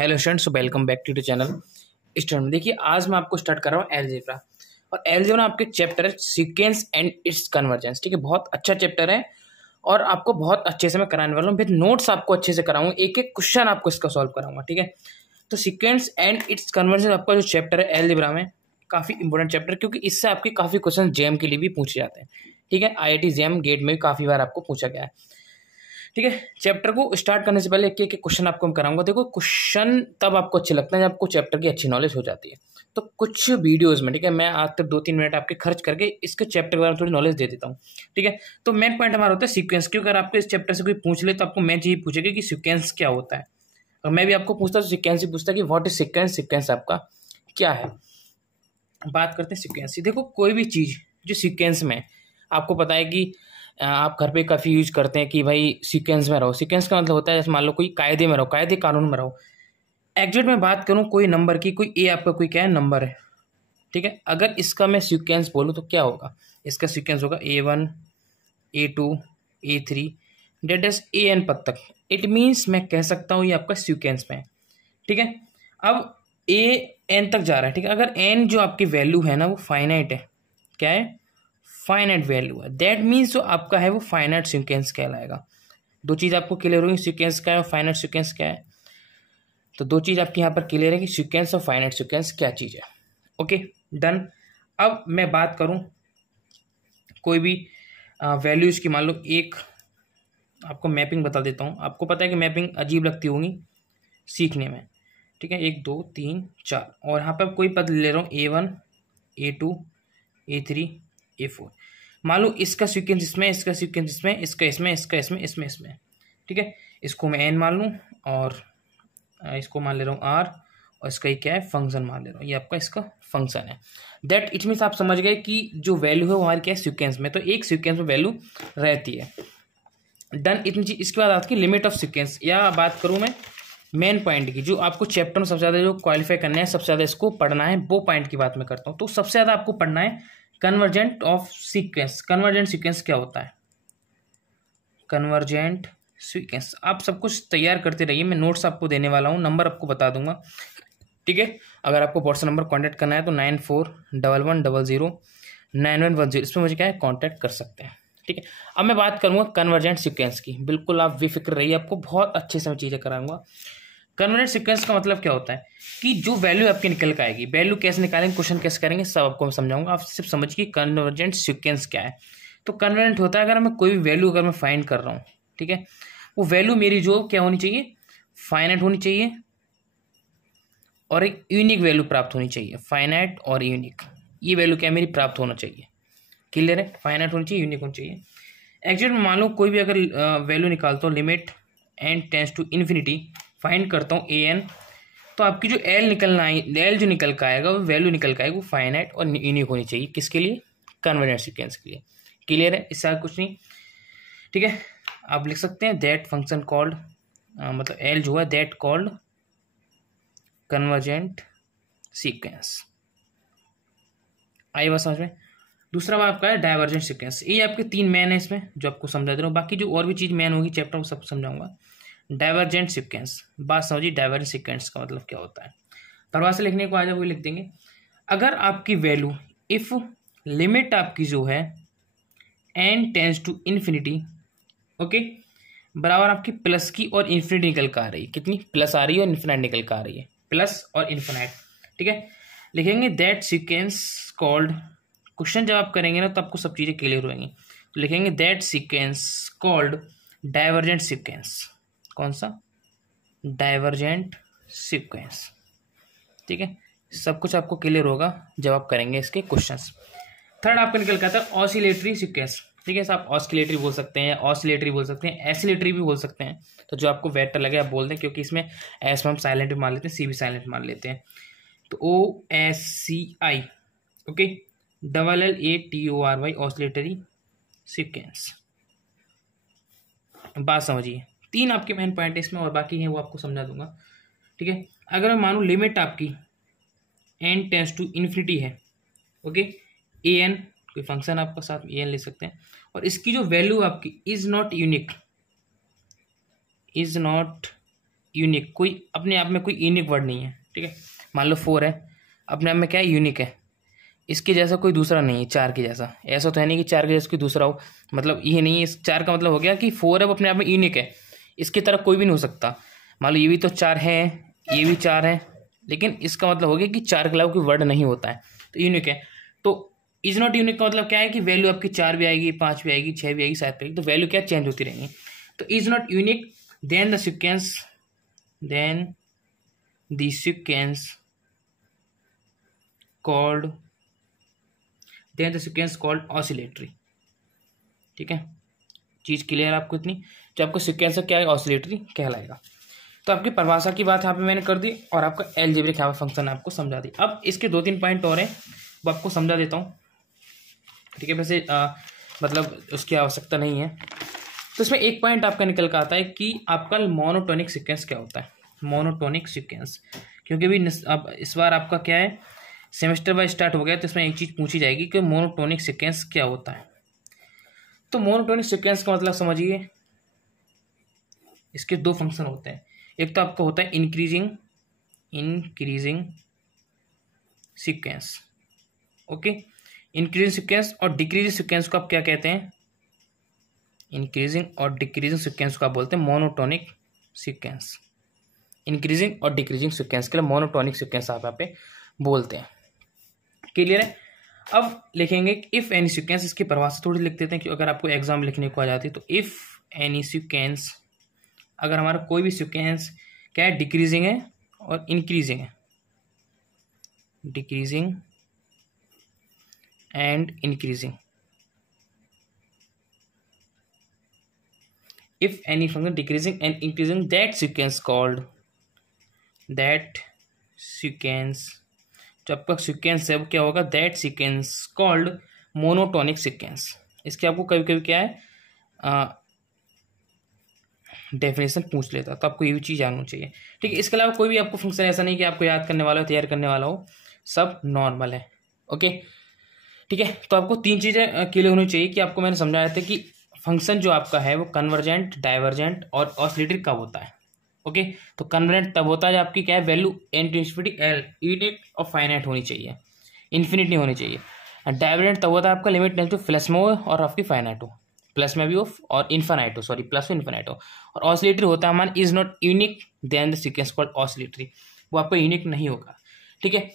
Hello students, welcome back to the channel. Student देखिए, आज मैं आपको स्टार्ट कर रहा हूँ एलजेब्रा। और एलजेब्रा आपके चैप्टर है सीक्वेंस एंड इट्स कन्वर्जेंस। ठीक है, बहुत अच्छा चैप्टर है और आपको बहुत अच्छे से मैं कराने वाला हूँ। फिर नोट्स आपको अच्छे से कराऊंगा, एक एक क्वेश्चन आपको इसका सॉल्व कराऊंगा। ठीक है, तो सीक्वेंस एंड इट्स कन्वर्जेंस आपका जो चैप्टर है एलजेब्रा में काफ़ी इंपॉर्टेंट चैप्टर, क्योंकि इससे आपके काफ़ी क्वेश्चन जेएम के लिए भी पूछे जाते हैं। ठीक है, आईआईटी जेएम गेट में भी काफ़ी बार आपको पूछा गया है। ठीक है, चैप्टर को स्टार्ट करने से पहले एक एक क्वेश्चन आपको मैं कराऊंगा। देखो, क्वेश्चन तब आपको अच्छे लगते हैं जब आपको चैप्टर की अच्छी नॉलेज हो जाती है। तो कुछ वीडियोस में, ठीक है, मैं आज तक 2-3 मिनट आपके खर्च करके इसके चैप्टर के बारे में थोड़ी नॉलेज दे देता हूँ। ठीक है, तो मेन पॉइंट हमारा होता है सीक्वेंस। क्योंकि अगर आपको इस चैप्टर से कोई पूछ ले तो आपको मेन चीज पूछेगी कि सीक्वेंस क्या होता है। और मैं भी आपको पूछता तो सीक्वेंस ही पूछता कि व्हाट इज सीक्वेंस, सीक्वेंस आपका क्या है। बात करते हैं सीक्वेंस की। देखो, कोई भी चीज जो सीक्वेंस में, आपको पता है कि आप घर पे काफ़ी यूज करते हैं कि भाई सीक्वेंस में रहो। सीक्वेंस का मतलब होता है जैसे मान लो कोई कायदे में रहो, कायदे कानून में रहो। एग्जैक्ट में बात करूं कोई नंबर की, कोई ए आपका कोई क्या है नंबर है। ठीक है, अगर इसका मैं सीक्वेंस बोलूं तो क्या होगा, इसका सीक्वेंस होगा A1 A2 A3 date is AN पद तक। इट मीन्स मैं कह सकता हूं ये आपका सीक्वेंस में है। ठीक है, अब AN तक जा रहा है। ठीक है, अगर N जो आपकी वैल्यू है ना वो फाइनाइट है, क्या है, फाइनाइट वैल्यू है, दैट मीन्स जो आपका है वो फाइनाइट सीक्वेंस कहलाएगा। दो चीज आपको क्लियर होगी, सीक्वेंस क्या है और फाइनाइट सीक्वेंस क्या है। तो दो चीज आपकी यहाँ पर क्लियर है कि सीक्वेंस और फाइनाइट सीक्वेंस क्या चीज है। Okay, done. अब मैं बात करूं कोई भी वैल्यूज की, मान लो एक आपको मैपिंग बता देता हूं। आपको पता है कि मैपिंग अजीब लगती होगी सीखने में। ठीक है, 1 2 3 4 और यहाँ पर कोई पद ले रहा हूँ A1 A2 A3 A4। मान लो इसका सीक्वेंस इसमें, इसका सीक्वेंस इसमें, इसका इसमें, इसका इसमें, इसमें इसमें। ठीक है, इसको मैं एन मान लूँ और इसको मान ले रहा हूँ आर, और इसका ये क्या है, फंक्शन मान ले रहा हूँ, ये आपका इसका फंक्शन है। दैट इट मीन्स आप समझ गए कि जो वैल्यू है वो हमारी क्या है, सीक्वेंस में। तो एक सीक्वेंस में वैल्यू रहती है। डन। इतनी चीज, इसके बाद आपकी लिमिट ऑफ सीक्वेंस, या बात करूँ मैं मेन पॉइंट की, जो आपको चैप्टर में सबसे ज़्यादा जो क्वालिफाई करना है, सबसे ज़्यादा इसको पढ़ना है, वो पॉइंट की बात मैं करता हूँ। तो सबसे ज़्यादा आपको पढ़ना है convergent of sequence. Convergent sequence क्या होता है, कन्वर्जेंट सीक्वेंस। आप सब कुछ तैयार करते रहिए, मैं नोट्स आपको देने वाला हूँ, नंबर आपको बता दूंगा। ठीक है, अगर आपको व्हाट्सएप नंबर कांटेक्ट करना है तो 9411009110, इसमें मुझे क्या है कांटेक्ट कर सकते हैं। ठीक है, अब मैं बात करूंगा कन्वर्जेंट सीक्वेंस की। बिल्कुल आप बेफिक्र रहिए, आपको बहुत अच्छे से मैं चीज़ें कराऊंगा। कन्वर्जेंट सीक्वेंस का मतलब क्या होता है कि जो वैल्यू आपकी निकल के आएगी, वैल्यू कैसे निकालेंगे, क्वेश्चन कैसे करेंगे, सब आपको मैं समझाऊंगा। आप सिर्फ समझिए कन्वर्जेंट सीक्वेंस क्या है। तो कन्वर्जेंट होता है अगर मैं कोई भी वैल्यू अगर मैं फाइंड कर रहा हूँ, ठीक है, वो वैल्यू मेरी जो क्या होनी चाहिए, फाइनाइट होनी चाहिए और एक यूनिक वैल्यू प्राप्त होनी चाहिए। फाइनाइट और यूनिक, ये वैल्यू क्या मेरी प्राप्त होना चाहिए। क्लियर है, फाइनाइट होनी चाहिए, यूनिक होनी चाहिए। एक्चुअली मान लो कोई भी अगर वैल्यू निकालता हूँ, limit n tends to infinity, find करता हूँ AN, तो आपकी जो एल निकलना है, एल जो निकल का आएगा, वो वैल्यू निकल का आएगा, वो फाइनाइट और यूनिक होनी चाहिए। किसके लिए, कन्वर्जेंट सीक्वेंस के लिए। क्लियर है, इससे आगे कुछ नहीं। ठीक है, आप लिख सकते हैं दैट फंक्शन कॉल्ड, मतलब एल जो है दैट कॉल्ड कन्वर्जेंट सीक्वेंस। आई बात समझ में। दूसरा बात आपका है डाइवर्जेंट सीक्वेंस। ये आपके 3 मैन है इसमें जो आपको समझा दे रहा हूँ, बाकी जो और भी चीज़ मैन होगी चैप्टर में सब समझाऊंगा। डाइवर्जेंट सीक्वेंस, बात समझिए डाइवर्जेंट सीक्वेंस का मतलब क्या होता है। परिभाषा लिखने को आ जाए वो लिख देंगे। अगर आपकी वैल्यू, इफ लिमिट आपकी जो है n tends to infinity, okay, बराबर आपकी प्लस की और इन्फिनिटी निकल कर आ रही है। कितनी, प्लस आ रही है और इन्फिनाइट निकल कर आ रही है, प्लस और इन्फिनाइट। ठीक है, लिखेंगे दैट सीक्वेंस कॉल्ड, क्वेश्चन जब आप करेंगे ना तो आपको सब चीज़ें क्लियर होंगी। तो लिखेंगे that sequence called divergent sequence. कौन सा, डाइवर्जेंट सीक्वेंस। ठीक है, सब कुछ आपको क्लियर होगा जब आप करेंगे इसके क्वेश्चंस। थर्ड आपका निकल के आता है ऑसिलेटरी सीक्वेंस। ठीक है, आप ऑसिलेटरी बोल सकते हैं, ऑसिलेटरी बोल सकते हैं, एसिलेटरी भी बोल सकते हैं। तो जो आपको बेटर लगे आप बोल दें, क्योंकि इसमें एस में हम साइलेंट भी मान लेते हैं, सी भी साइलेंट मान लेते हैं। तो OSCI, okay, LLATORY, oscillatory sequence. बात समझिए, 3 आपके मेन पॉइंट है इसमें और बाकी हैं वो आपको समझा दूंगा। ठीक है, अगर मैं मानूँ लिमिट आपकी n टेंस टू इन्फिनिटी है, ओके, AN कोई फंक्शन आपका साथ AN ले सकते हैं, और इसकी जो वैल्यू आपकी is not unique, is not unique, कोई अपने आप में कोई यूनिक वर्ड नहीं है, ठीक है। मान लो 4 है, अपने आप में क्या है, यूनिक है, इसके जैसा कोई दूसरा नहीं है, 4 के जैसा। ऐसा तो है नहीं कि 4 के जैसा कोई दूसरा हो, मतलब ये नहीं है। इस 4 का मतलब हो गया कि 4 है वो अपने आप में यूनिक है, इसकी तरह कोई भी नहीं हो सकता। मान लो ये भी तो 4 है, ये भी 4 है, लेकिन इसका मतलब हो गया कि 4 के अलावा कोई वर्ड नहीं होता है, तो यूनिक है। तो इज नॉट यूनिक का मतलब क्या है कि वैल्यू आपकी 4 भी आएगी, 5 भी आएगी, 6 भी आएगी, 7 भी आएगी, तो वैल्यू क्या चेंज होती रहेंगी। तो is not unique then the sequence called oscillatory, ठीक है। चीज क्लियर आपको इतनी, जो आपको सीक्वेंस क्या है, ऑसिलेटरी कहलाएगा। तो आपकी परिभाषा की बात यहाँ पे मैंने कर दी और आपका अलजेब्रिक यहाँ पे फंक्शन आपको समझा दी। अब इसके 2-3 पॉइंट और हैं, वो आपको समझा देता हूँ, ठीक है। वैसे मतलब उसकी आवश्यकता नहीं है। तो इसमें एक पॉइंट आपका निकल कर आता है कि आपका मोनोटोनिक सीक्वेंस क्या होता है, मोनोटोनिक सीक्वेंस। क्योंकि भी अब इस बार आपका क्या है, सेमेस्टर वाइज स्टार्ट हो गया, तो इसमें एक चीज़ पूछी जाएगी कि मोनोटोनिक सीक्वेंस क्या होता है। तो मोनोटोनिक सीक्वेंस का मतलब समझिए, इसके 2 फंक्शन होते हैं। एक तो आपका होता है increasing sequence, okay. Increasing sequence और डिक्रीजिंग सीक्वेंस को आप क्या कहते हैं, इंक्रीजिंग और डिक्रीजिंग सीक्वेंस को आप बोलते हैं मोनोटोनिक सीक्वेंस। इंक्रीजिंग और डिक्रीजिंग सीक्वेंस के लिए मोनोटोनिक सीक्वेंस आप यहाँ पे बोलते हैं, क्लियर है। अब लिखेंगे इफ एनी सीक्वेंस, इसकी परिभाषा थोड़ी लिख देते हैं कि अगर आपको एग्जाम लिखने को आ जाती है। तो इफ एनी सीक्वेंस, अगर हमारा कोई भी सीक्वेंस क्या है, डिक्रीजिंग है और इंक्रीजिंग है, decreasing and increasing, if any function decreasing and increasing, that sequence जो आपका सीक्वेंस है वो क्या होगा, that sequence called monotonic sequence. इसके आपको कभी कभी क्या है डेफिनेशन पूछ लेता, तो आपको ये भी चीज़ जाननी चाहिए, ठीक है। इसके अलावा कोई भी आपको फंक्शन ऐसा नहीं कि आपको याद करने वाला हो, तैयार करने वाला हो, सब नॉर्मल है, ओके, ठीक है। तो आपको 3 चीज़ें क्लियर होनी चाहिए कि आपको मैंने समझाया था कि फंक्शन जो आपका है वो कन्वर्जेंट, डाइवर्जेंट और ऑसिलेटरी कब होता है, ओके। तो कन्वर्जेंट तब होता है जब आपकी क्या है, value n to infinity l unit और फाइनाइट होनी चाहिए, इन्फिनिट नहीं होनी चाहिए। डाइवर्जेंट तब होता है आपका लिमिट टेंड्स टू प्लस में हो और आपकी फाइनाइट हो, प्लस में भी हो और इन्फाइनाइट हो, सॉरी प्लस में इन्फाइनाइट हो। और ऑसिलेटरी होता है हमारा is not unique then the sequence called oscillatory, वो आपको यूनिक नहीं होगा, ठीक है।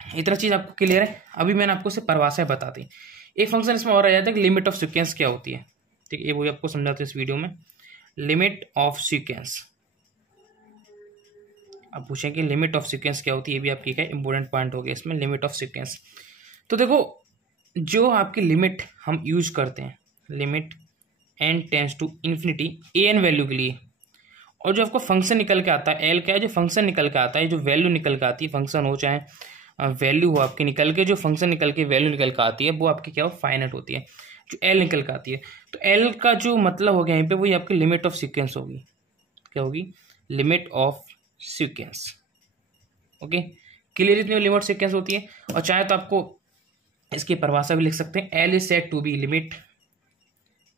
इतना चीज़ आपको क्लियर है। अभी मैंने आपको से परिभाषाएं बता दी। एक फंक्शन इसमें और आ जाता है कि लिमिट ऑफ सीक्वेंस क्या होती है, ठीक है, ये वही आपको समझाते हैं इस वीडियो में, लिमिट ऑफ सीक्वेंस। अब पूछेंगे लिमिट ऑफ सीक्वेंस क्या होती है, ये भी आपकी क्या इंपॉर्टेंट पॉइंट हो गया इसमें, लिमिट ऑफ सीक्वेंस। तो देखो, जो आपकी लिमिट हम यूज करते हैं, limit n tends to infinity an value के लिए, और जो आपको फंक्शन निकल के आता है l क्या है, जो फंक्शन निकल के आता है, जो वैल्यू निकल के आती है, फंक्शन हो चाहे वैल्यू हो आपकी निकल के, जो फंक्शन निकल के वैल्यू निकल के आती है, वो आपकी क्या हो, फाइनाइट होती है। जो l निकल के आती है, तो l का जो मतलब हो गया यहाँ पे, वही आपकी लिमिट ऑफ सीक्वेंस होगी। क्या होगी, limit of sequence, okay, clear. इतनी लिमिट सीक्वेंस होती है। और चाहे तो आपको इसकी परिभाषा भी लिख सकते हैं, l is said to be limit,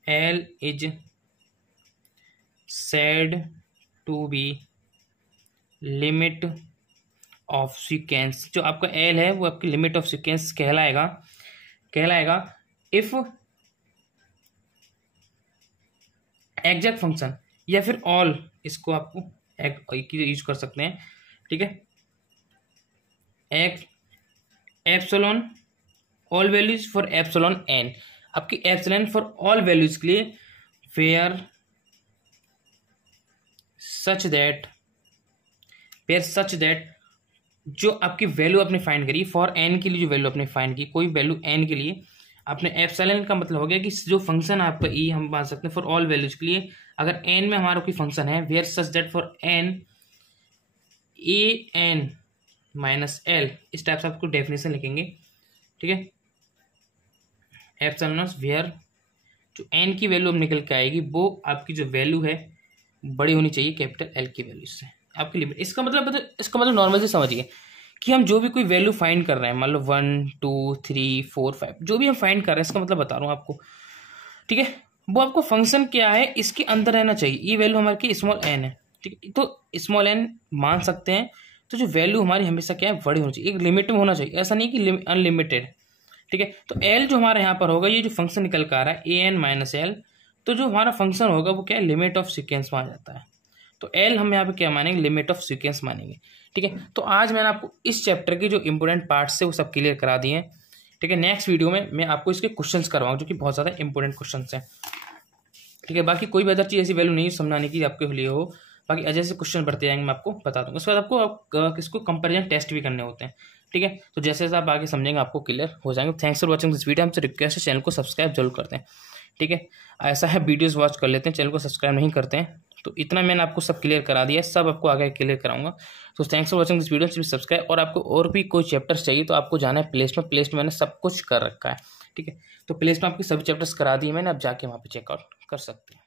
l is said to be limit of sequence. जो आपका एल है वो आपकी लिमिट ऑफ सीक्वेंस कहलाएगा इफ एग्जैक्ट फंक्शन या फिर ऑल, इसको आपको यूज कर सकते हैं, ठीक है। Epsilon all values for epsilon n, आपकी एप्सिलॉन फॉर ऑल वैल्यूज के लिए, वेयर सच दैट जो आपकी वैल्यू आपने फाइंड करी फॉर एन के लिए, जो वैल्यू आपने फाइंड की, कोई वैल्यू एन के लिए आपने एप्सिलॉन का मतलब हो गया कि जो फंक्शन आपका ई हम मान सकते हैं फॉर ऑल वैल्यूज के लिए, अगर एन में हमारा कोई फंक्शन है, where such that for n a n minus l, इस टाइप से आपको डेफिनेशन लिखेंगे, ठीक है। एप्सिलॉन वेयर जो एन की वैल्यू अब निकल के आएगी, वो आपकी जो वैल्यू है बड़ी होनी चाहिए कैपिटल एल की वैल्यू से, आपकी लिमिट। इसका मतलब नॉर्मल से समझिए कि हम जो भी कोई वैल्यू फाइंड कर रहे हैं, मान लो 1 2 3 4 5 जो भी हम फाइंड कर रहे हैं, इसका मतलब बता रहा हूँ आपको, ठीक है, वो आपको फंक्शन क्या है इसके अंदर रहना चाहिए। ये वैल्यू हमारी स्मॉल एन है, ठीक है। तो स्मॉल एन मान सकते हैं, तो जो वैल्यू हमारी हमेशा क्या है, बड़ी होनी चाहिए, एक लिमिट में होना चाहिए, ऐसा नहीं कि अनलिमिटेड। ठीक है। तो एल जो हमारे यहाँ पर होगा, ये जो फंक्शन निकल कर आ रहा है ए एन माइनस एल, तो जो हमारा फंक्शन होगा वो क्या है, लिमिट ऑफ सीक्वेंस में आ जाता है। तो एल हम यहाँ पे क्या मानेंगे, लिमिट ऑफ सीक्वेंस मानेंगे। ठीक है। तो आज मैंने आपको इस चैप्टर के जो इंपॉर्टेंट पार्ट्स है वो सब क्लियर करा दिए हैं। ठीक है। नेक्स्ट वीडियो में मैं आपको इसके क्वेश्चंस करवाऊँ, जो कि बहुत ज़्यादा इंपॉर्टेंट क्वेश्चंस हैं। ठीक है। बाकी कोई भी अदर चीज़ ऐसी वैल्यू नहीं समझाने की आपके लिए हो, बाकी जैसे क्वेश्चन बढ़ते जाएंगे मैं आपको बता दूंगा। उसके बाद आपको किसको कंपैरिजन टेस्ट भी करने होते हैं। ठीक है। तो जैसे जैसे आप आगे समझेंगे आपको क्लियर हो जाएंगे। Thanks for watching this video. हमसे रिक्वेस्ट है चैनल को सब्सक्राइब जरूर करते हैं। ठीक है। ऐसा है वीडियोस वॉच कर लेते हैं, चैनल को सब्सक्राइब नहीं करते हैं। तो इतना मैंने आपको सब क्लियर करा दिया है, सब आपको आगे क्लियर कराऊंगा। तो thanks for watching this video, subscribe. और आपको और भी कोई चैप्टर्स चाहिए तो आपको जाना है प्लेलिस्ट में, प्लेलिस्ट में मैंने सब कुछ कर रखा है। ठीक है। तो प्लेलिस्ट में आपके सभी चैप्टर्स करा दिए मैंने, अब जाके वहाँ पे चेकआउट कर सकते हैं।